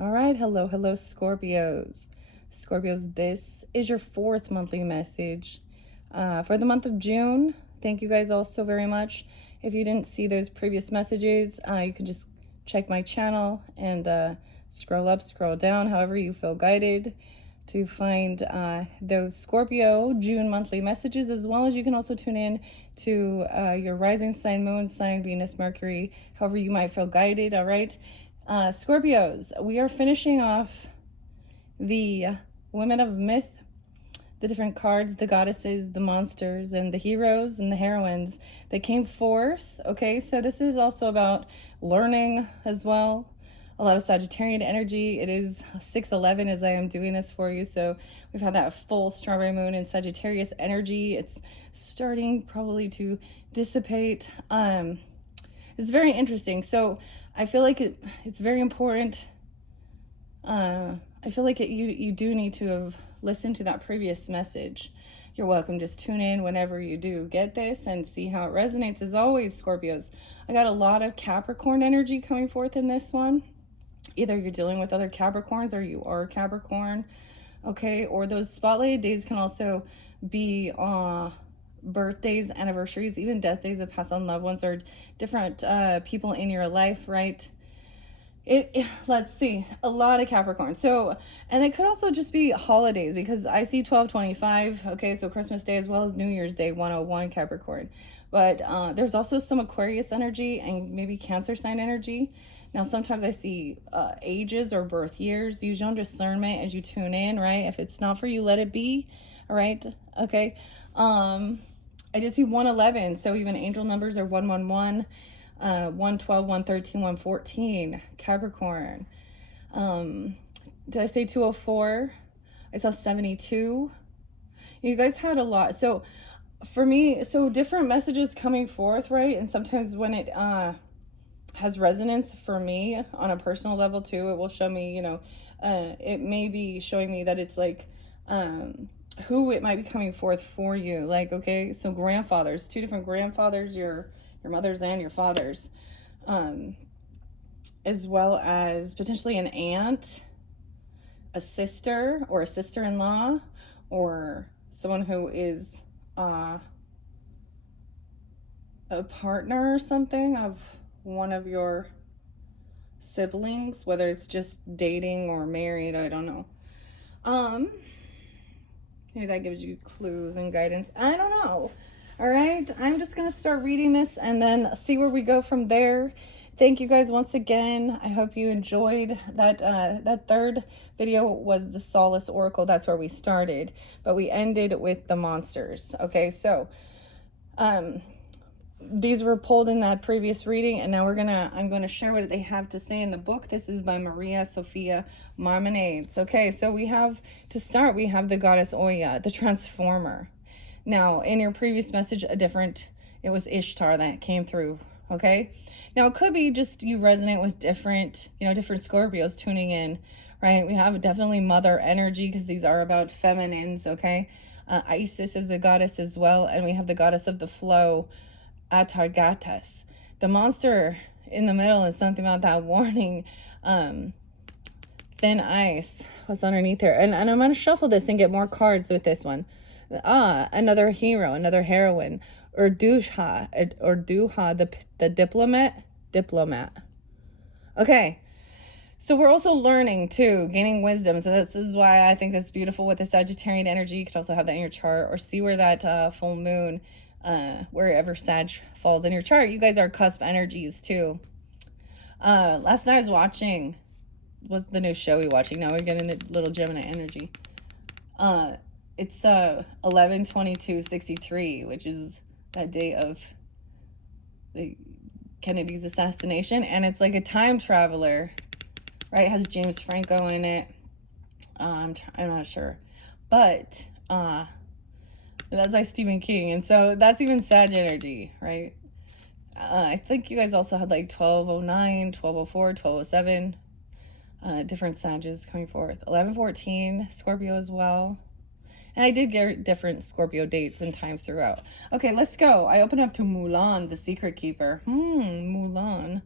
All right, hello, Scorpios. Scorpios, this is your fourth monthly message for the month of June. Thank you guys all so very much. If you didn't see those previous messages, you can just check my channel and scroll up, scroll down, however you feel guided to find those Scorpio June monthly messages, as well as you can also tune in to your rising sign, moon sign, Venus, Mercury, however you might feel guided. All right. Scorpios, we are finishing off the women of myth, the different cards, the goddesses, the monsters, and the heroes and the heroines that came forth. Okay, so this is also about learning as well. A lot of Sagittarian energy. It is 6/11 as I am doing this for you. So we've had that full strawberry moon in Sagittarius energy. It's starting probably to dissipate. It's very interesting. So I feel like it's very important. I feel like you do need to have listened to that previous message. You're welcome. Just tune in whenever you do get this and see how it resonates. As always, Scorpios, I got a lot of Capricorn energy coming forth in this one. Either you're dealing with other Capricorns or you are a Capricorn, okay? Or those spotlighted days can also be birthdays, anniversaries, even death days of past on loved ones or different people in your life, right? Let's see, a lot of Capricorn. So, and it could also just be holidays because I see 12/25. Okay, so Christmas Day as well as New Year's Day 101 Capricorn. But there's also some Aquarius energy and maybe Cancer sign energy. Now, sometimes I see ages or birth years. Use your own discernment as you tune in, right? If it's not for you, let it be. All right. Okay. I did see 111. So even angel numbers are 111, 112, 113, 114. Capricorn. Did I say 204? I saw 72. You guys had a lot. So for me, so different messages coming forth, right? And sometimes when it has resonance for me on a personal level too, it will show me, it may be showing me that it's like who it might be coming forth for you. Like, okay, so grandfathers, two different grandfathers, your mothers and your fathers, as well as potentially an aunt, a sister or a sister-in-law, or someone who is a partner or something of one of your siblings, whether it's just dating or married, I don't know. Maybe that gives you clues and guidance. I don't know. All right, I'm just gonna start reading this and then see where we go from there. Thank you guys once again. I hope you enjoyed that. That third video was the Solace Oracle. That's where we started, but we ended with the monsters. Okay, so these were pulled in that previous reading, and now I'm gonna share what they have to say in the book. This is by Maria Sophia Marmonades. Okay, so we have the goddess Oya, the transformer. Now, in your previous message, it was Ishtar that came through. Okay, now it could be just you resonate with different Scorpios tuning in, right? We have definitely mother energy because these are about feminines. Okay, Isis is a goddess as well, and we have the goddess of the flow, Atargatas. The monster in the middle is something about that warning. Thin ice. What's underneath here? And I'm going to shuffle this and get more cards with this one. Another hero, another heroine. Duha, the diplomat. Okay. So we're also learning too, gaining wisdom. So this is why I think that's beautiful with the Sagittarian energy. You could also have that in your chart or see where that full moon, wherever Sag falls in your chart. You guys are cusp energies too. Last night I was watching, what's the new show we watching? Now we're getting the little Gemini energy. It's 11/22/63, which is that day of the Kennedy's assassination, and it's like a time traveler, right? It has James Franco in it. I'm not sure, but that's by Stephen King, and so that's even Sag energy, right? I think you guys also had like 1209, 1204, 1207, different Sages coming forth. 1114, Scorpio as well. And I did get different Scorpio dates and times throughout. Okay, let's go. I open up to Mulan, the Secret Keeper. Mulan.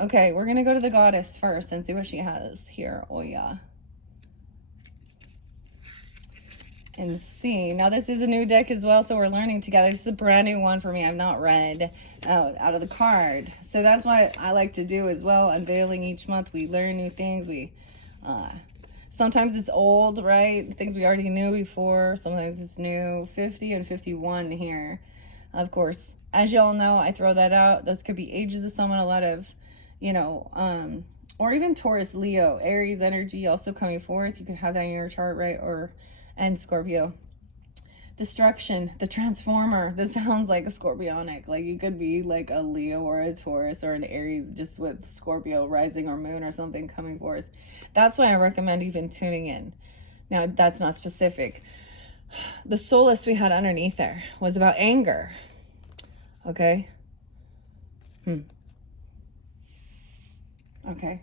Okay, we're going to go to the goddess first and see what she has here. Oya. And see. Now, this is a new deck as well, so we're learning together. This is a brand new one for me. I've not read out of the card. So that's what I like to do as well. Unveiling each month. We learn new things. Sometimes it's old, right? Things we already knew before. Sometimes it's new. 50 and 51 here. Of course, as y'all know, I throw that out. Those could be ages of someone, a lot of, or even Taurus, Leo, Aries energy also coming forth. You could have that in your chart, right? And Scorpio. Destruction, the transformer. This sounds like a Scorpionic. Like you could be like a Leo or a Taurus or an Aries just with Scorpio rising or moon or something coming forth. That's why I recommend even tuning in. Now, that's not specific. The solace we had underneath there was about anger. Okay? Okay.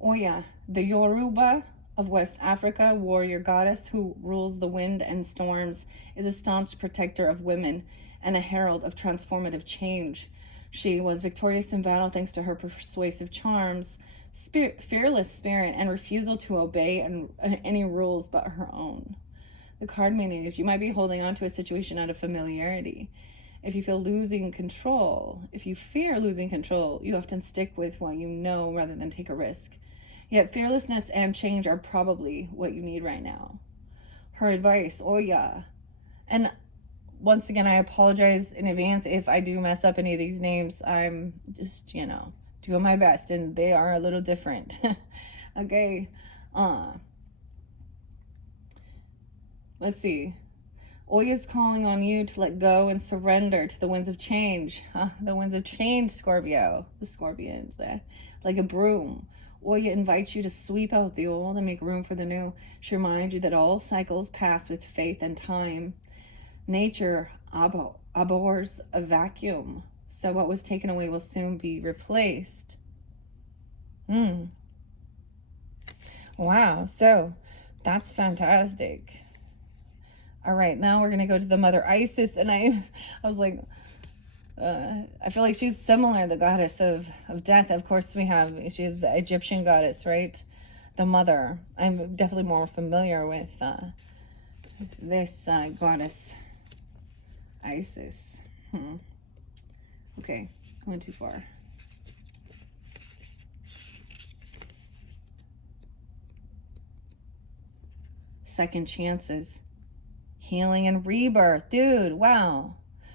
Oh yeah, the Yoruba of West Africa, warrior goddess who rules the wind and storms, is a staunch protector of women and a herald of transformative change. She was victorious in battle thanks to her persuasive charms, fearless spirit, and refusal to obey any rules but her own. The card meaning is you might be holding on to a situation out of familiarity. If you feel losing control, if you fear losing control, you often stick with what you know rather than take a risk. Yet fearlessness and change are probably what you need right now. Her advice, oh yeah. And once again, I apologize in advance if I do mess up any of these names. I'm just, doing my best, and they are a little different. Okay. Let's see. Oya is calling on you to let go and surrender to the winds of change. The winds of change, Scorpio. The Scorpions, like a broom. Oya invites you to sweep out the old and make room for the new. She reminds you that all cycles pass with faith and time. Nature abhors a vacuum, so what was taken away will soon be replaced. Wow, so that's fantastic. All right, now we're going to go to the Mother Isis, and I was like, I feel like she's similar, the goddess of death. Of course, she is the Egyptian goddess, right? The mother. I'm definitely more familiar with this goddess, Isis. Okay, I went too far. Second chances, healing and rebirth. Dude, wow.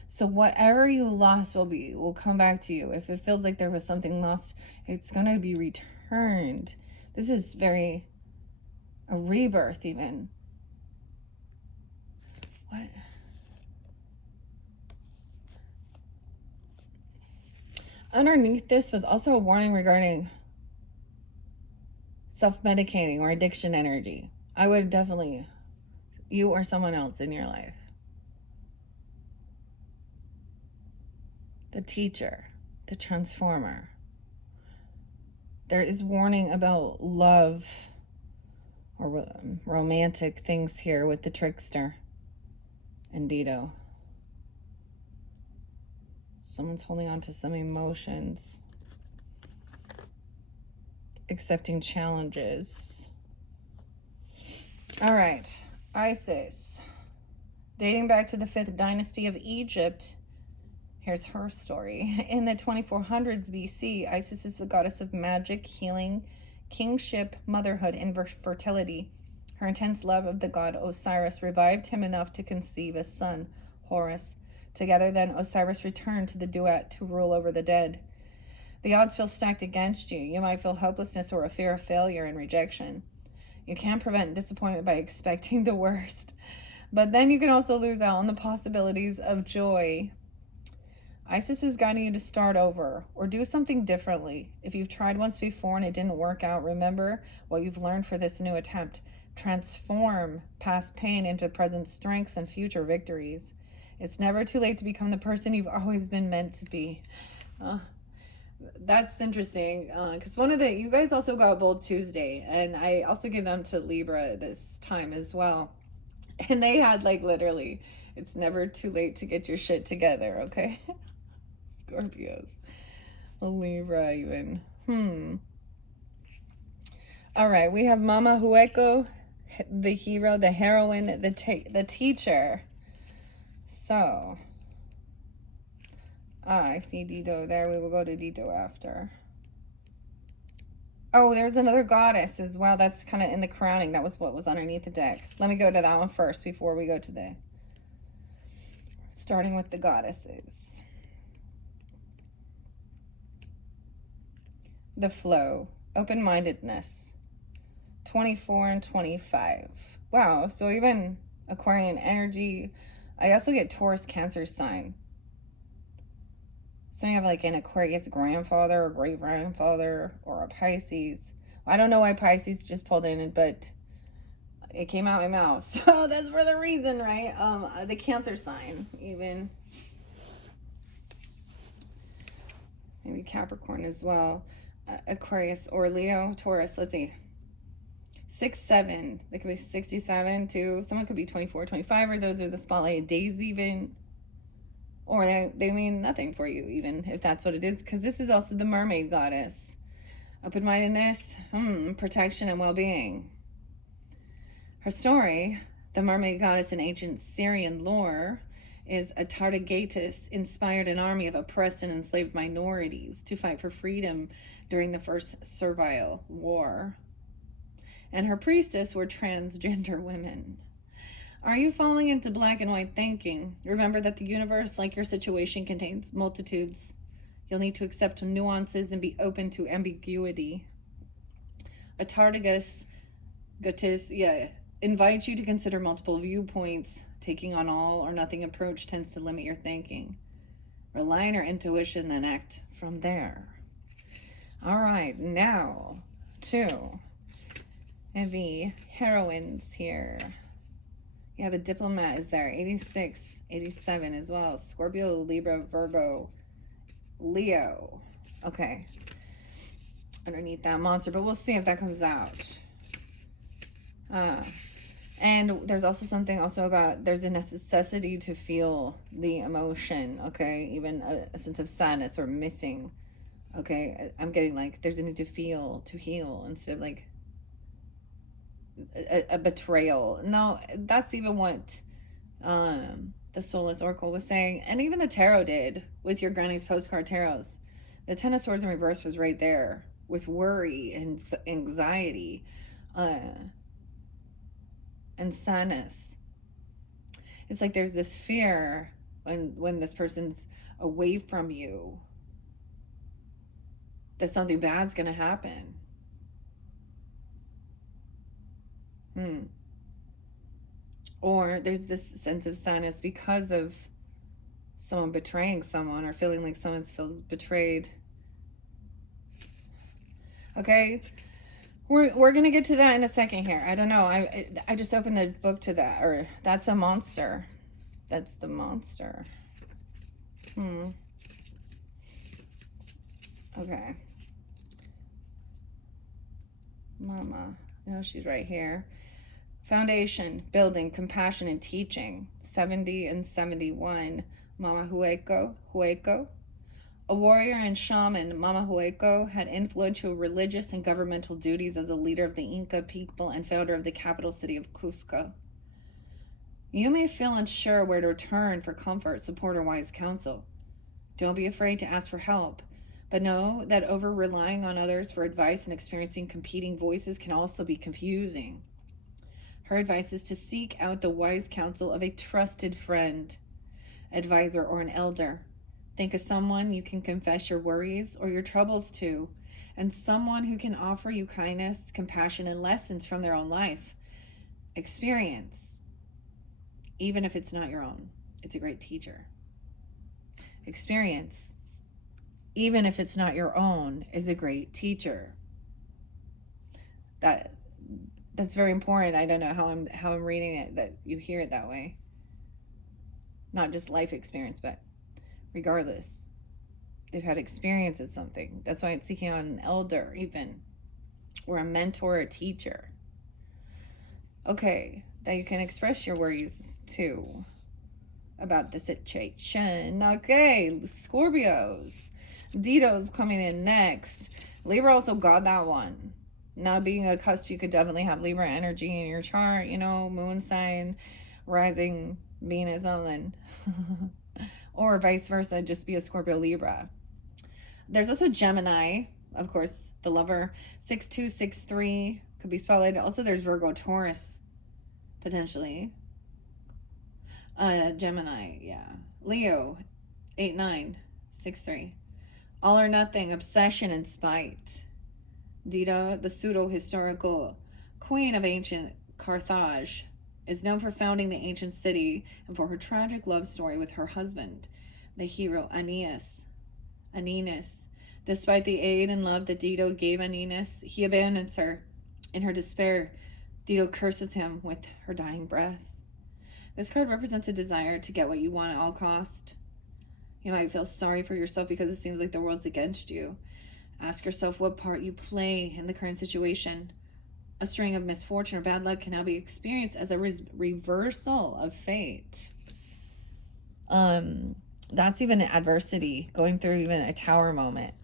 So whatever you lost will come back to you. If it feels like there was something lost, it's going to be returned. This is a rebirth even. What? Underneath this was also a warning regarding self-medicating or addiction energy. I would definitely, you or someone else in your life. The teacher, the transformer. There is warning about love or romantic things here with the trickster and Dido. Someone's holding on to some emotions, accepting challenges. All right, Isis. Dating back to the 5th dynasty of Egypt, here's her story. In the 2400s BC, Isis is the goddess of magic, healing, kingship, motherhood, and fertility. Her intense love of the god Osiris revived him enough to conceive a son, Horus. Together then, Osiris returned to the duat to rule over the dead. The odds feel stacked against you. You might feel helplessness or a fear of failure and rejection. You can't prevent disappointment by expecting the worst. But then you can also lose out on the possibilities of joy. Isis is guiding you to start over or do something differently. If you've tried once before and it didn't work out, remember what you've learned for this new attempt. Transform past pain into present strengths and future victories. It's never too late to become the person you've always been meant to be. That's interesting, because you guys also got Bold Tuesday, and I also gave them to Libra this time as well. And they had literally, it's never too late to get your shit together, okay? Scorpios. A Libra even. All right, we have Mama Hueco, the hero, the heroine, the teacher. So, I see Dito there. We will go to Dito after. Oh, there's another goddess as well. That's kind of in the crowning. That was what was underneath the deck. Let me go to that one first before we go to the... Starting with the goddesses. The flow. Open-mindedness. 24 and 25. Wow, so even Aquarian energy. I also get Taurus Cancer sign. So you have like an Aquarius grandfather or great grandfather or a Pisces. I don't know why Pisces just pulled in, but it came out my mouth. So that's for the reason, right? The Cancer sign, even. Maybe Capricorn as well. Aquarius or Leo, Taurus. Let's see. 6, 7. They could be 67 too. Someone could be 24, 25, or those are the spotlight days even. Or they mean nothing for you, even if that's what it is, because this is also the mermaid goddess. Open-mindedness, protection and well-being. Her story, the mermaid goddess in ancient Syrian lore, is a Tardigratis inspired an army of oppressed and enslaved minorities to fight for freedom during the First Servile War. And her priestess were transgender women. Are you falling into black and white thinking? Remember that the universe, like your situation, contains multitudes. You'll need to accept nuances and be open to ambiguity. A Tardigratis, invites you to consider multiple viewpoints. Taking on all or nothing approach tends to limit your thinking. Rely on your intuition, then act from there. All right, now to the heroines here. Yeah, the diplomat is there. 86, 87 as well. Scorpio, Libra, Virgo, Leo. Okay. Underneath that monster, but we'll see if that comes out. And there's also something about there's a necessity to feel the emotion, okay? Even a sense of sadness or missing, okay? I'm getting like there's a need to feel, to heal, instead of like a betrayal. No, that's even what the Soulless Oracle was saying, and even the tarot did with your Granny's postcard tarots. The Ten of Swords in reverse was right there with worry and anxiety and sadness. It's like there's this fear when this person's away from you that something bad's gonna happen. Or there's this sense of sadness because of someone betraying someone, or feeling like someone feels betrayed. Okay, we're gonna get to that in a second here. I don't know. I just opened the book to that, or that's a monster. That's the monster. Okay. Mama. No, she's right here. Foundation, building, compassion, and teaching. 70 and 71. Mama Hueco. A warrior and shaman, Mama Hueco had influential religious and governmental duties as a leader of the Inca people and founder of the capital city of Cusco. You may feel unsure where to turn for comfort, support, or wise counsel. Don't be afraid to ask for help, but know that over-relying on others for advice and experiencing competing voices can also be confusing. Her advice is to seek out the wise counsel of a trusted friend, advisor, or an elder. Think of someone you can confess your worries or your troubles to, and someone who can offer you kindness, compassion, and lessons from their own life experience. Even if it's not your own, it's a great teacher. Experience, even if it's not your own, is a great teacher. That's very important. I don't know how I'm reading it, that you hear it that way. Not just life experience, but regardless, they've had experience at something. That's why it's seeking out an elder, even, or a mentor or a teacher. Okay, that you can express your worries too about the situation. Okay, Scorpios. Dito's coming in next. Libra also got that one. Now, being a cusp, you could definitely have Libra energy in your chart, you know, moon sign, rising Venus, something. Or vice versa, just be a Scorpio Libra. There's also Gemini, of course, the lover. 6263 could be spotlighted. Also, there's Virgo Taurus, potentially. Gemini, yeah. Leo, 8963. All or nothing, obsession and spite. Dita, the pseudo-historical queen of ancient Carthage, is known for founding the ancient city and for her tragic love story with her husband, the hero Aeneas. Despite the aid and love that Dido gave Aeneas, he abandons her. In her despair, Dido curses him with her dying breath. This card represents a desire to get what you want at all cost. You might feel sorry for yourself because it seems like the world's against you. Ask yourself what part you play in the current situation. A string of misfortune or bad luck can now be experienced as a reversal of fate. That's even adversity, going through even a tower moment.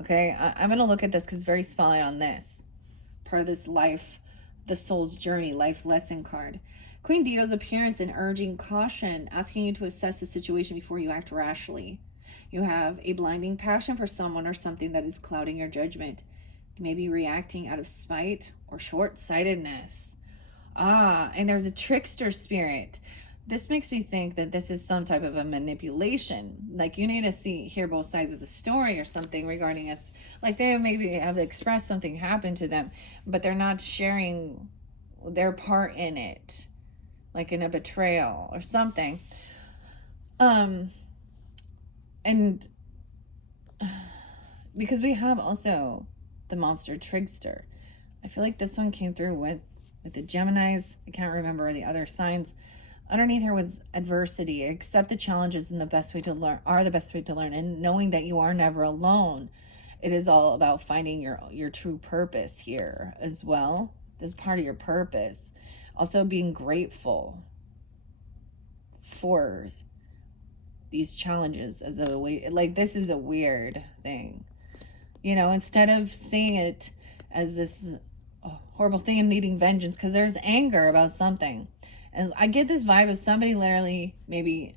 Okay, I'm going to look at this because it's very spotlight on this. Part of this life, the soul's journey, life lesson card. Queen Dito's appearance and urging caution, asking you to assess the situation before you act rashly. You have a blinding passion for someone or something that is clouding your judgment. You may be reacting out of spite or short-sightedness. And there's a trickster spirit. This makes me think that this is some type of a manipulation. Like, you need to hear both sides of the story or something regarding us. Like, they maybe have expressed something happened to them, but they're not sharing their part in it. Like in a betrayal or something. And because we have also the monster trickster, I feel like this one came through with the Geminis. I can't remember the other signs. Underneath here was adversity. Accept the challenges and the best way to learn are the best way to learn, and knowing that you are never alone. It is all about finding your true purpose here as well. This is part of your purpose. Also being grateful for these challenges as a way, like, this is a weird thing. You know, instead of seeing it as this horrible thing and needing vengeance, because there's anger about something. And I get this vibe of somebody literally maybe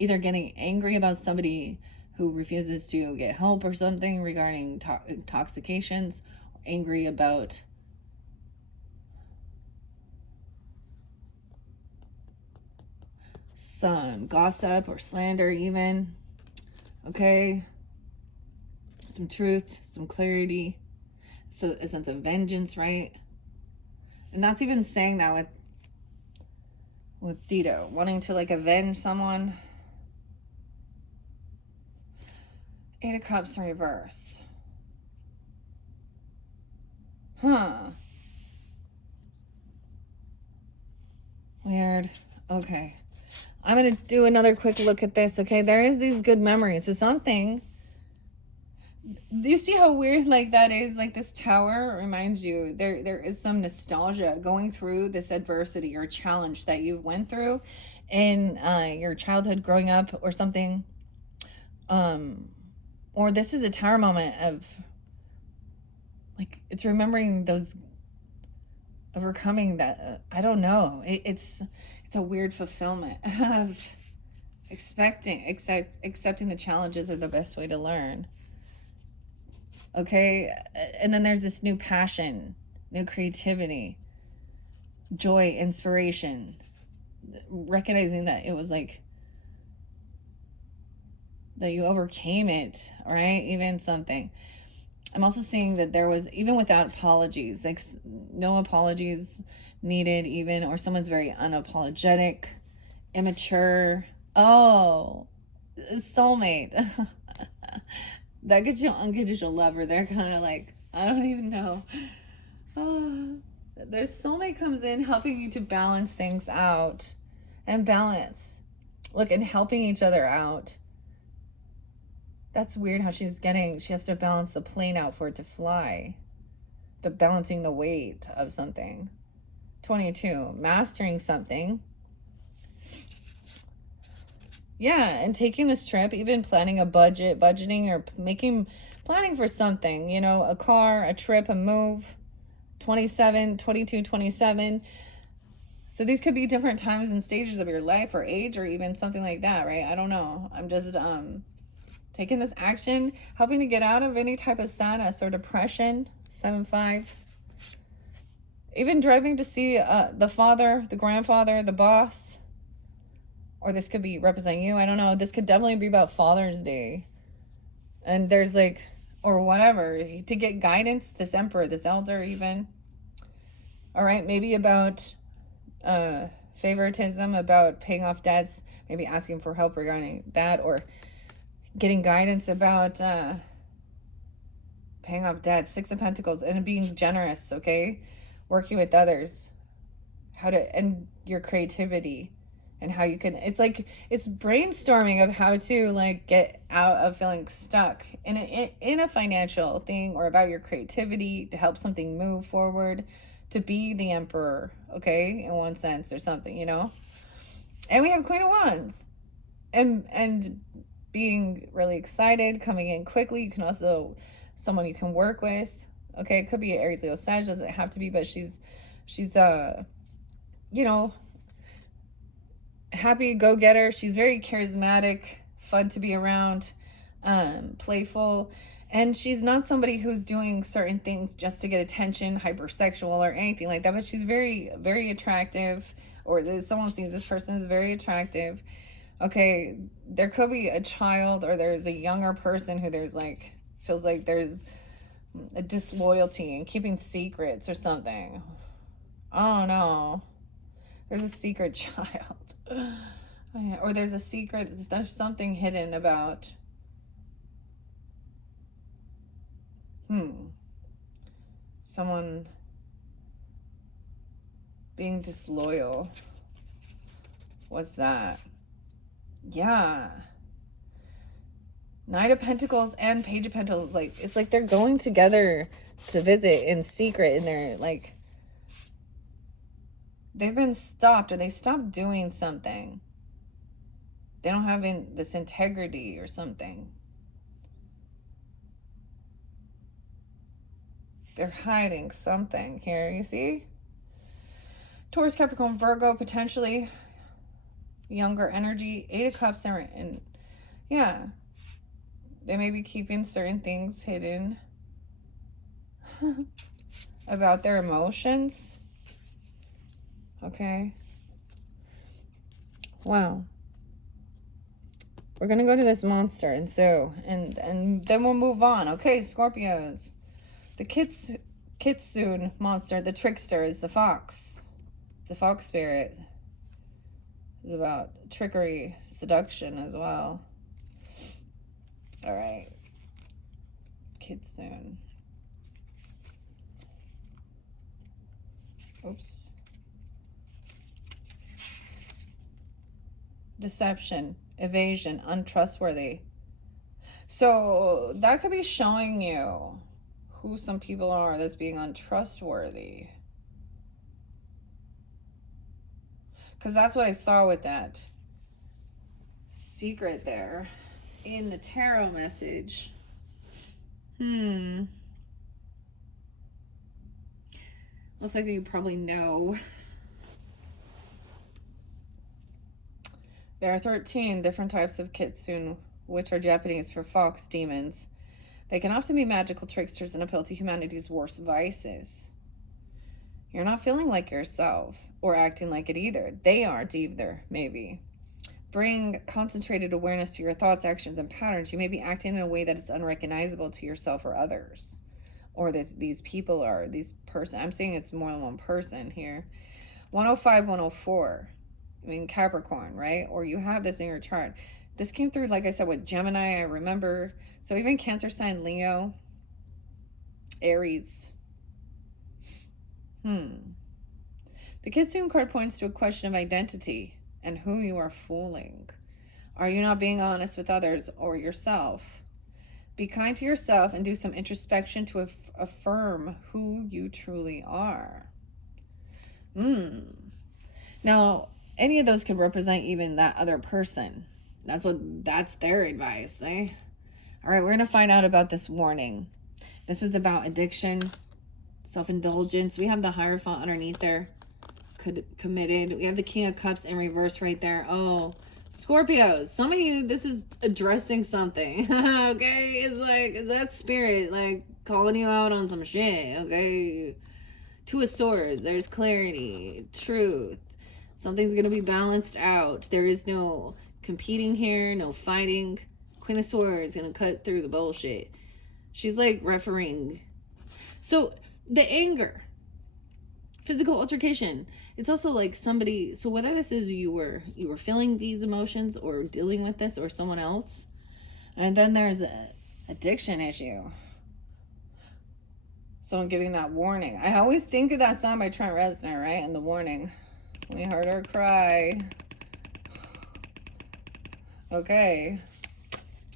either getting angry about somebody who refuses to get help or something regarding intoxications, or angry about some gossip or slander even. Okay, some truth, some clarity, so a sense of vengeance, right? And that's even saying that with Dido wanting to like avenge someone. 8 of Cups in reverse. Weird. Okay, I'm going to do another quick look at this, okay? There is these good memories. So something, do you see how weird like that is? Like, this tower reminds you, there is some nostalgia going through this adversity or challenge that you went through in your childhood growing up or something. Or this is a tower moment of, like, it's remembering those, overcoming that, I don't know. It's a weird fulfillment of accepting the challenges are the best way to learn. Okay, and then there's this new passion, new creativity, joy, inspiration, recognizing that it was like that you overcame it, right? Even something. I'm also seeing that there was, even without apologies, like no apologies needed even, or someone's very unapologetic, immature. Oh, soulmate. That gets you unconditional love, or they're kind of like, I don't even know. Their soulmate comes in helping you to balance things out. And balance. Look, and helping each other out. That's weird how she has to balance the plane out for it to fly. But balancing the weight of something. 22, mastering something. Yeah, and taking this trip, even planning a budgeting or planning for something, you know, a car, a trip, a move, 27, 22, 27. So these could be different times and stages of your life or age or even something like that, right? I don't know. I'm just taking this action, helping to get out of any type of sadness or depression. 7-5. Even driving to see the father, the grandfather, the boss. Or this could be representing you. I don't know. This could definitely be about Father's Day. And there's like, or whatever, to get guidance, this emperor, this elder even. All right, maybe about favoritism, about paying off debts, maybe asking for help regarding that, or getting guidance about paying off debt. 6 of Pentacles, and being generous, okay? Working with others. And your creativity. And how you can, it's like, it's brainstorming of how to like get out of feeling stuck in a financial thing, or about your creativity to help something move forward, to be the emperor, okay, in one sense or something, you know. And we have Queen of Wands, and being really excited, coming in quickly. You can also, someone you can work with, okay, it could be Aries, Leo, Sag, doesn't have to be, but she's you know, happy go-getter. She's very charismatic, fun to be around, playful, and she's not somebody who's doing certain things just to get attention, hypersexual or anything like that, but she's very, very attractive, or someone sees this person is very attractive. Okay, there could be a child, or there's a younger person who there's like, feels like there's a disloyalty and keeping secrets or something. I don't know. There's a secret child. Or there's a secret, there's something hidden about someone being disloyal. What's that? Yeah. Knight of Pentacles and Page of Pentacles, like, it's like they're going together to visit in secret, and they're like, they've been stopped, or they stopped doing something. They don't have this integrity or something. They're hiding something here, you see? Taurus, Capricorn, Virgo, potentially younger energy. 8 of Cups, and yeah, they may be keeping certain things hidden about their emotions. Okay. Wow. We're gonna go to this monster, and then we'll move on. Okay, Scorpios. The Kitsune monster, the trickster, is the fox. The fox spirit is about trickery, seduction as well. All right. Kitsune. Oops. Deception, evasion, untrustworthy. So that could be showing you who some people are that's being untrustworthy. Because that's what I saw with that secret there in the tarot message. Looks like you probably know. There are 13 different types of kitsune, which are Japanese for fox demons. They can often be magical tricksters and appeal to humanity's worst vices. You're not feeling like yourself or acting like it either. They aren't either, maybe. Bring concentrated awareness to your thoughts, actions, and patterns. You may be acting in a way that is unrecognizable to yourself or others. Or these people are, these person. I'm saying it's more than one person here. 105, 104. I mean, Capricorn, right? Or you have this in your chart. This came through, like I said, with Gemini, I remember. So even Cancer sign, Leo, Aries. The Kitsune card points to a question of identity and who you are fooling. Are you not being honest with others or yourself? Be kind to yourself and do some introspection to affirm who you truly are. Now, any of those could represent even that other person. That's their advice, eh? All right, we're going to find out about this warning. This was about addiction, self-indulgence. We have the Hierophant underneath there. Committed. We have the King of Cups in reverse right there. Oh, Scorpios. Some of you, this is addressing something. Okay? It's like, that spirit, like, calling you out on some shit. Okay? Two of Swords. There's clarity, truth. Something's going to be balanced out. There is no competing here, no fighting. Queen of Swords going to cut through the bullshit. She's like refereeing. So, the anger, physical altercation, it's also like somebody, so whether this is you were feeling these emotions or dealing with this or someone else, and then there's a addiction issue. Someone giving that warning. I always think of that song by Trent Reznor, right? And the warning. We heard her cry. Okay.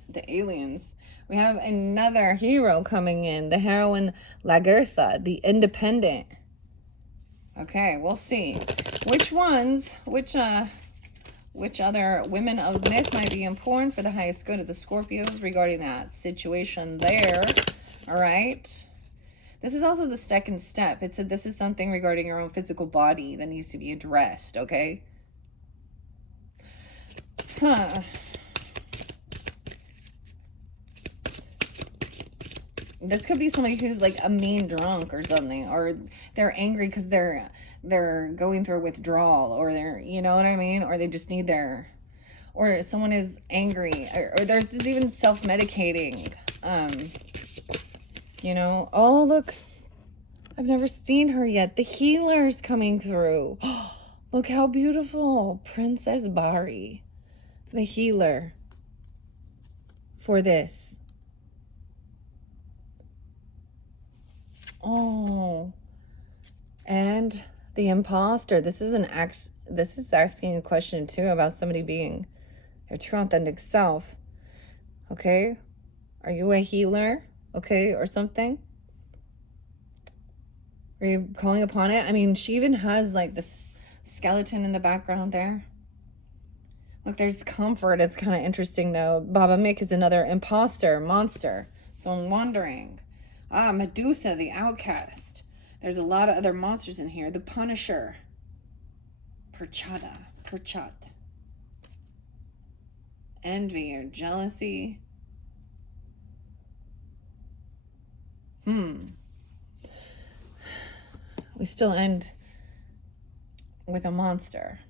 The aliens. We have another hero coming in. The heroine Lagertha, the independent. Okay, we'll see. Which other women of myth might be important for the highest good of the Scorpios regarding that situation there. All right. This is also the second step. It said this is something regarding your own physical body that needs to be addressed, okay? Huh. This could be somebody who's like a mean drunk or something, or they're angry because they're going through withdrawal, or they're, you know what I mean, or they just need their, or someone is angry, or there's just even self-medicating. You know, oh look, I've never seen her yet. The healer's coming through. Look how beautiful, Princess Bari, the healer for this. Oh, and the imposter. This is asking a question too about somebody being their true authentic self. Okay, are you a healer? Okay, or something? Are you calling upon it? I mean, she even has like this skeleton in the background there. Look, there's comfort. It's kind of interesting though. Baba Mick is another imposter, monster. So I'm wondering. Ah, Medusa, the outcast. There's a lot of other monsters in here. The Punisher. Perchat. Envy or jealousy. We still end with a monster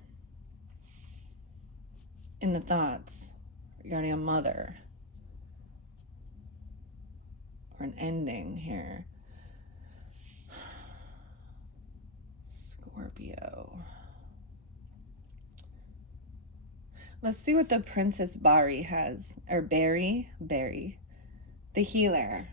in the thoughts regarding a mother. Or an ending here. Scorpio. Let's see what the Princess Bari has. Or Barry. The healer.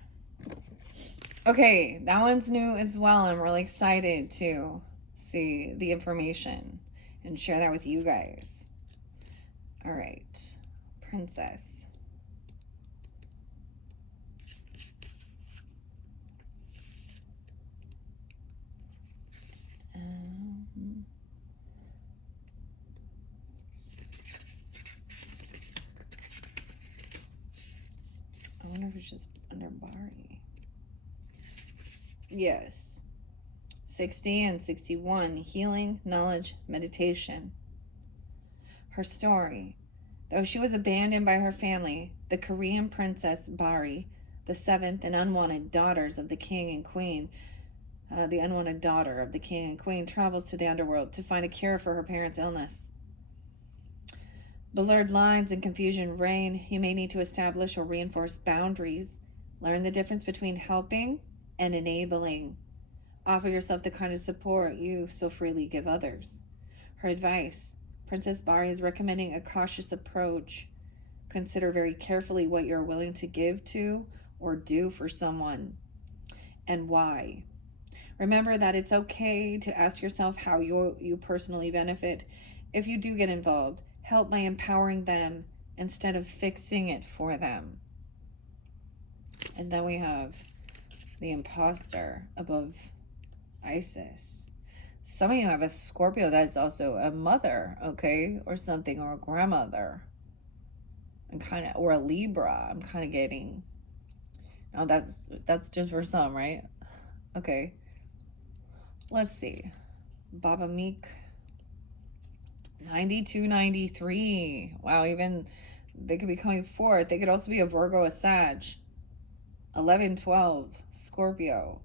Okay, that one's new as well. I'm really excited to see the information and share that with you guys. All right, Princess. I wonder if it's just under Bari. Yes. 60 and 61, healing, knowledge, meditation. Her story. Though she was abandoned by her family, the Korean princess Bari, the seventh and unwanted daughters of the king and queen, the unwanted daughter of the king and queen, travels to the underworld to find a cure for her parents' illness. Blurred lines and confusion reign. You may need to establish or reinforce boundaries. Learn the difference between helping and enabling. Offer yourself the kind of support you so freely give others. Her advice. Princess Bari is recommending a cautious approach. Consider very carefully what you're willing to give to or do for someone and why. Remember that it's okay to ask yourself how you personally benefit. If you do get involved, help by empowering them instead of fixing it for them. And then we have the imposter above Isis. Some of you have a Scorpio that's also a mother, okay, or something, or a grandmother. I'm kind of, or a Libra, I'm kind of getting. Now that's just for some, right? Okay. Let's see. Baba Meek, 92, 93. Wow, even they could be coming forth. They could also be a Virgo, a Sag. 11, 12, Scorpio.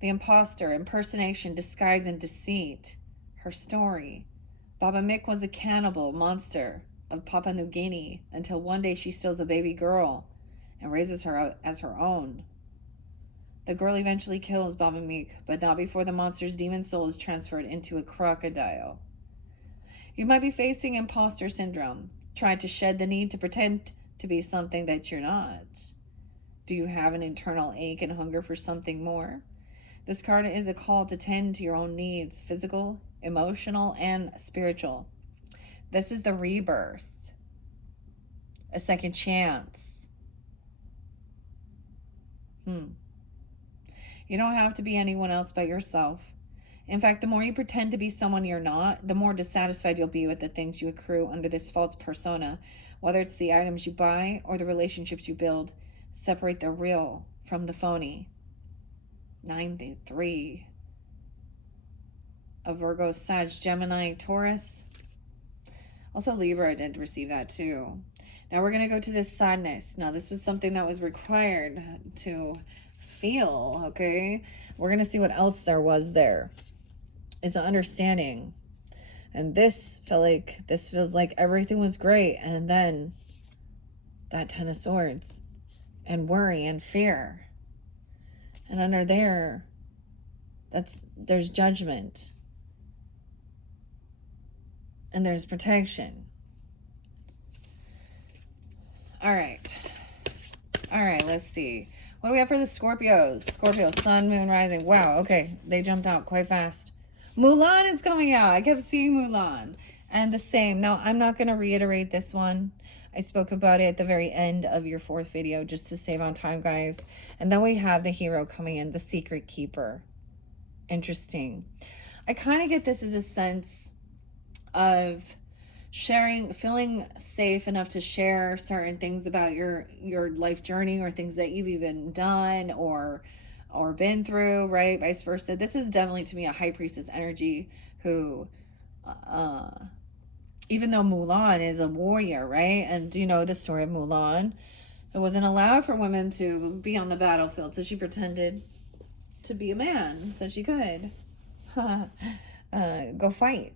The imposter, impersonation, disguise, and deceit. Her story. Baba Mick was a cannibal monster of Papua New Guinea until one day she steals a baby girl and raises her as her own. The girl eventually kills Baba Meek, but not before the monster's demon soul is transferred into a crocodile. You might be facing imposter syndrome, trying to shed the need to pretend to be something that you're not. Do you have an internal ache and hunger for something more? This card is a call to tend to your own needs, physical, emotional, and spiritual. This is the rebirth, a second chance. You don't have to be anyone else but yourself. In fact, the more you pretend to be someone you're not, the more dissatisfied you'll be with the things you accrue under this false persona. Whether it's the items you buy or the relationships you build, separate the real from the phony. 93. A Virgo, Sag, Gemini, Taurus. Also Libra did receive that too. Now we're going to go to this sadness. Now this was something that was required to feel, okay? We're going to see what else there was there. It's an understanding. And this feels like everything was great. And then that Ten of Swords and worry and fear. And under there, there's judgment. And there's protection. All right, let's see. What do we have for the Scorpios? Scorpio, Sun, Moon, Rising. Wow, okay. They jumped out quite fast. Mulan is coming out. I kept seeing Mulan. And the same. Now, I'm not going to reiterate this one. I spoke about it at the very end of your fourth video just to save on time, guys. And then we have the hero coming in, the Secret Keeper. Interesting. I kind of get this as a sense of sharing, feeling safe enough to share certain things about your life journey or things that you've even done or been through, right? Vice versa. This is definitely to me a high priestess energy who even though Mulan is a warrior, right? And you know the story of Mulan. It wasn't allowed for women to be on the battlefield, so she pretended to be a man so she could go fight.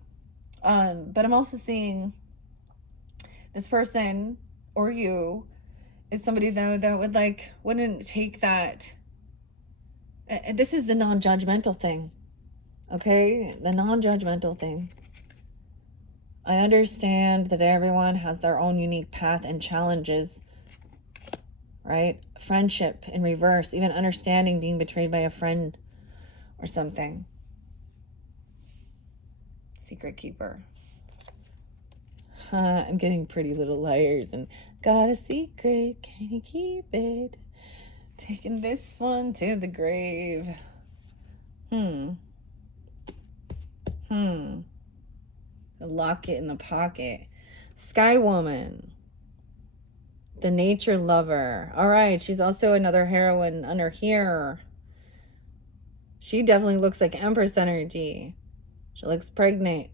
But I'm also seeing this person or you is somebody though that wouldn't take that. And this is the non-judgmental thing. Okay? The non-judgmental thing. I understand that everyone has their own unique path and challenges, right? Friendship in reverse, even understanding being betrayed by a friend or something. Secret Keeper. I'm getting Pretty Little Liars and got a secret, can you keep it? Taking this one to the grave. The locket in the pocket. Sky Woman. The Nature Lover. All right, she's also another heroine under here. She definitely looks like Empress energy. She looks pregnant.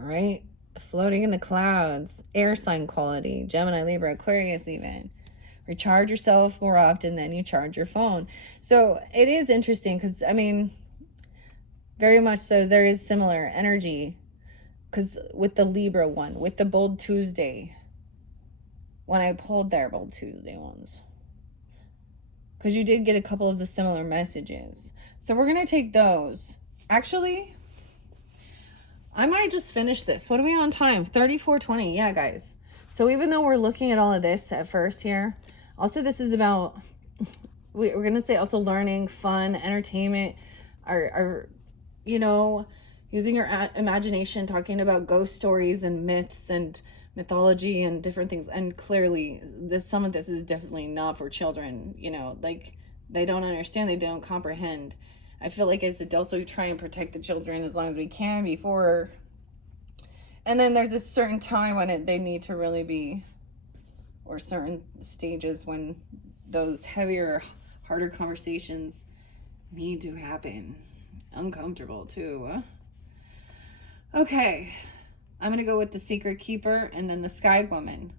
All right, floating in the clouds. Air sign quality. Gemini, Libra, Aquarius even. Recharge yourself more often than you charge your phone. So it is interesting because, I mean, very much so there is similar energy. Because with the Libra one, with the Bold Tuesday, when I pulled their Bold Tuesday ones. Because you did get a couple of the similar messages. So we're going to take those. Actually, I might just finish this. What are we on time? 34:20. Yeah, guys. So even though we're looking at all of this at first here, also this is about, we're going to say also learning, fun, entertainment, our you know, using your imagination, talking about ghost stories and myths and mythology and different things. And clearly some of this is definitely not for children, you know, like they don't understand, they don't comprehend. I feel like as adults we try and protect the children as long as we can before, and then there's a certain time when they need to really be or certain stages when those heavier, harder conversations need to happen. Uncomfortable too. Okay, I'm going to go with the Secret Keeper and then the Sky Woman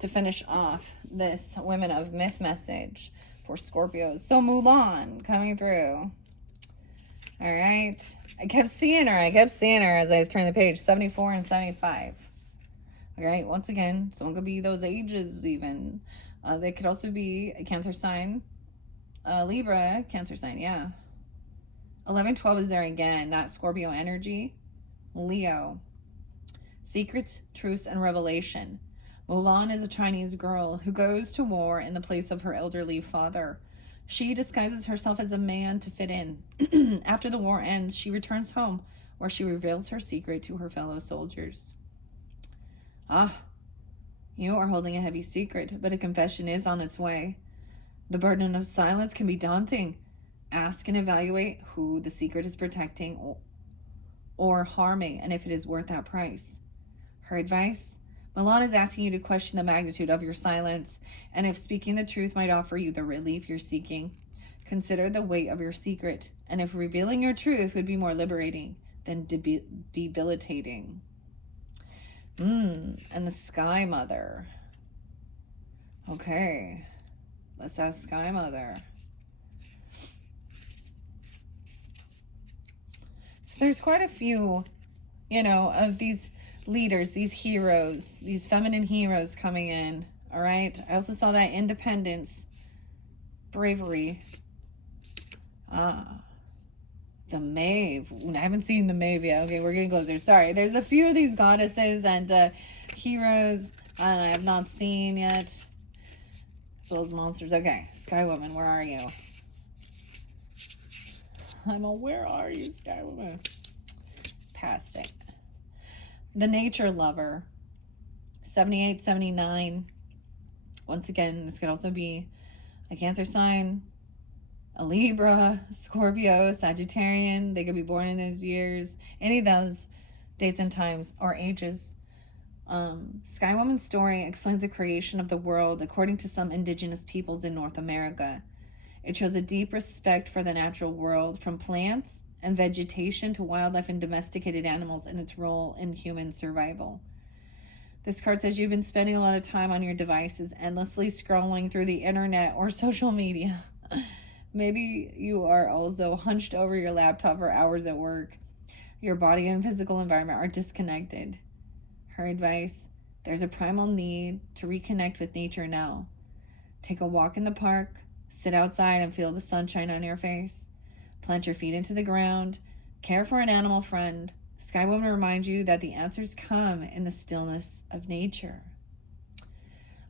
to finish off this Women of Myth message for Scorpios. So Mulan coming through. All right. I kept seeing her as I was turning the page. 74 and 75. All right. Once again, someone could be those ages even. They could also be a Cancer sign. Libra, Cancer sign, yeah. 11-12 is there again. Not Scorpio energy. Leo. Secrets, truths, and revelation. Mulan is a Chinese girl who goes to war in the place of her elderly father. She disguises herself as a man to fit in. After the war ends, she returns home, where she reveals her secret to her fellow soldiers. Ah, you are holding a heavy secret, but a confession is on its way. The burden of silence can be daunting. Ask and evaluate who the secret is protecting or harming, and if it is worth that price. Her advice? Milan is asking you to question the magnitude of your silence, and if speaking the truth might offer you the relief you're seeking. Consider the weight of your secret, and if revealing your truth would be more liberating than debilitating. And the Sky Mother. Okay, let's ask Sky Mother. So there's quite a few, of these leaders, these heroes, these feminine heroes coming in. All right. I also saw that independence, bravery. The Maeve. I haven't seen the Maeve yet. Okay, we're getting closer. Sorry. There's a few of these goddesses and heroes I have not seen yet. As well as monsters. Okay, Sky Woman, where are you? Where are you, Sky Woman? Past it. The Nature Lover. 78, 79. Once again, this could also be a Cancer sign, a Libra, Scorpio, Sagittarian. They could be born in those years. Any of those dates and times or ages. Sky Woman's story explains the creation of the world according to some indigenous peoples in North America. It shows a deep respect for the natural world, from plants and vegetation to wildlife and domesticated animals, and its role in human survival. This card says you've been spending a lot of time on your devices, endlessly scrolling through the internet or social media. Maybe you are also hunched over your laptop for hours at work. Your body and physical environment are disconnected. Her advice: there's a primal need to reconnect with nature now. Take a walk in the park, sit outside and feel the sunshine on your face. Plant your feet into the ground. Care for an animal friend. Sky Woman reminds you that the answers come in the stillness of nature.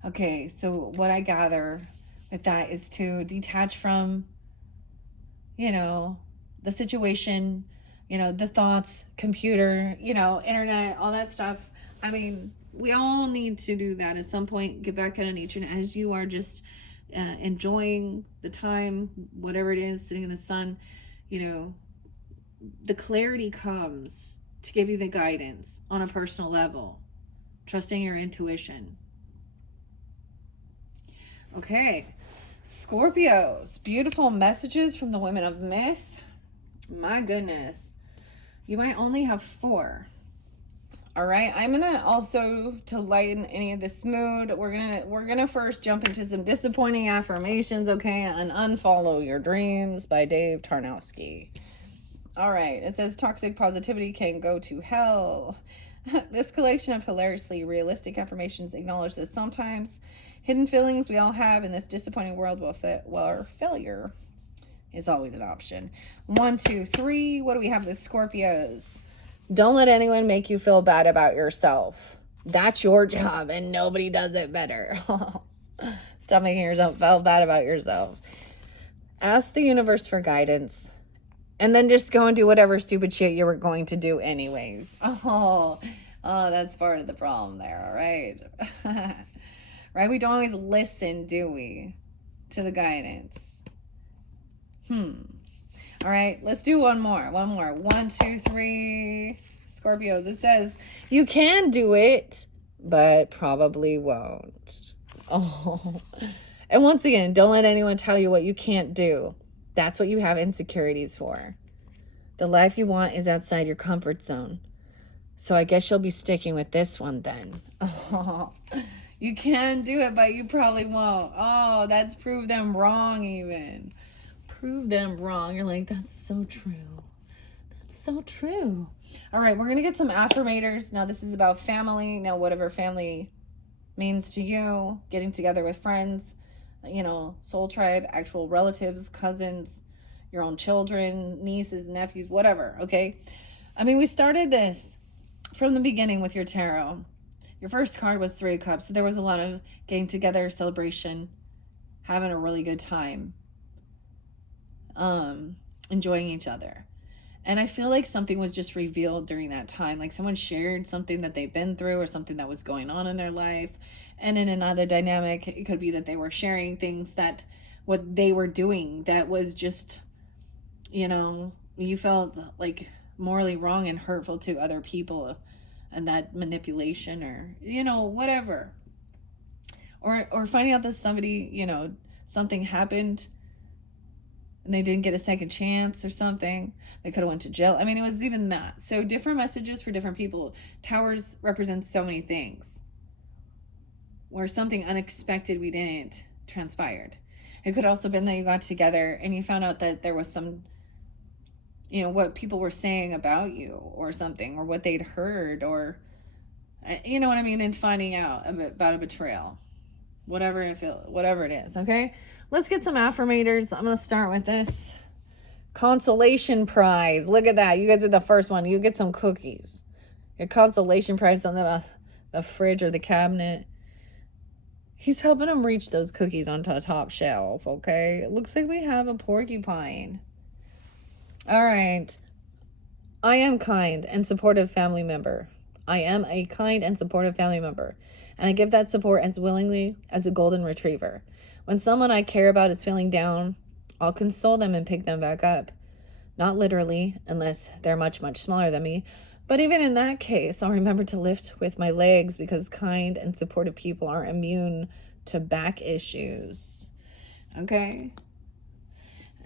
Okay, so what I gather with that is to detach from, the situation, the thoughts, computer, internet, all that stuff. I mean, we all need to do that at some point, get back out of nature. And as you are just enjoying the time, whatever it is, sitting in the sun, the clarity comes to give you the guidance on a personal level, trusting your intuition. Okay, Scorpios, beautiful messages from the Women of Myth. My goodness, you might only have 4. All right, I'm gonna also, to lighten any of this mood, we're gonna first jump into some disappointing affirmations, okay? And Unfollow Your Dreams by Dave Tarnowski. All right, it says toxic positivity can go to hell. This collection of hilariously realistic affirmations acknowledge that sometimes hidden feelings we all have in this disappointing world where failure is always an option. 1, 2, 3. What do we have with Scorpios? Don't let anyone make you feel bad about yourself. That's your job, and nobody does it better. Stop making yourself feel bad about yourself. Ask the universe for guidance, and then just go and do whatever stupid shit you were going to do anyways. Oh, that's part of the problem there, all right? Right? We don't always listen, do we, to the guidance? All right, let's do one more. 1, 2, 3. Scorpios. It says, you can do it, but probably won't. Oh. And once again, don't let anyone tell you what you can't do. That's what you have insecurities for. The life you want is outside your comfort zone. So I guess you'll be sticking with this one then. Oh, you can do it, but you probably won't. Oh, that's prove them wrong even. Prove them wrong. You're like, that's so true. That's so true. All right, we're going to get some affirmators. Now, this is about family. Now, whatever family means to you, getting together with friends, soul tribe, actual relatives, cousins, your own children, nieces, nephews, whatever, okay? I mean, we started this from the beginning with your tarot. Your first card was Three of Cups. So there was a lot of getting together, celebration, having a really good time, enjoying each other. And I feel like something was just revealed during that time. Like someone shared something that they've been through or something that was going on in their life. And in another dynamic, it could be that they were sharing things that what they were doing that was just, you felt like morally wrong and hurtful to other people, and that manipulation or, whatever. Or finding out that somebody, something happened and they didn't get a second chance or something. They could have went to jail. I mean, it was even that. So different messages for different people. Towers represents so many things. Where something unexpected we didn't transpired. It could also been that you got together and you found out that there was some, what people were saying about you or something, or what they'd heard, or, you know what I mean? And finding out about a betrayal. Whatever it is, okay? Let's get some affirmators. I'm going to start with this. Consolation prize. Look at that. You guys are the first one. You get some cookies. Your consolation prize on the fridge or the cabinet. He's helping him reach those cookies onto the top shelf, okay? It looks like we have a porcupine. All right. I am kind and supportive family member. I am a kind and supportive family member, and I give that support as willingly as a golden retriever. When someone I care about is feeling down, I'll console them and pick them back up. Not literally, unless they're much, much smaller than me. But even in that case, I'll remember to lift with my legs because kind and supportive people aren't immune to back issues. Okay?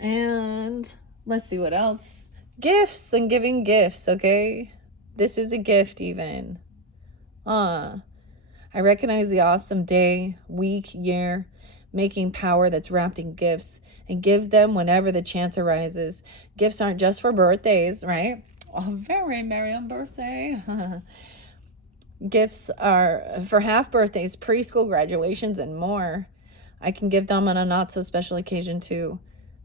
And let's see what else. Gifts and giving gifts, okay? This is a gift even. I recognize the awesome day, week, year, making power that's wrapped in gifts and give them whenever the chance arises. Gifts aren't just for birthdays, right? Oh, very merry on birthday. Gifts are for half birthdays, preschool graduations, and more. I can give them on a not so special occasion too.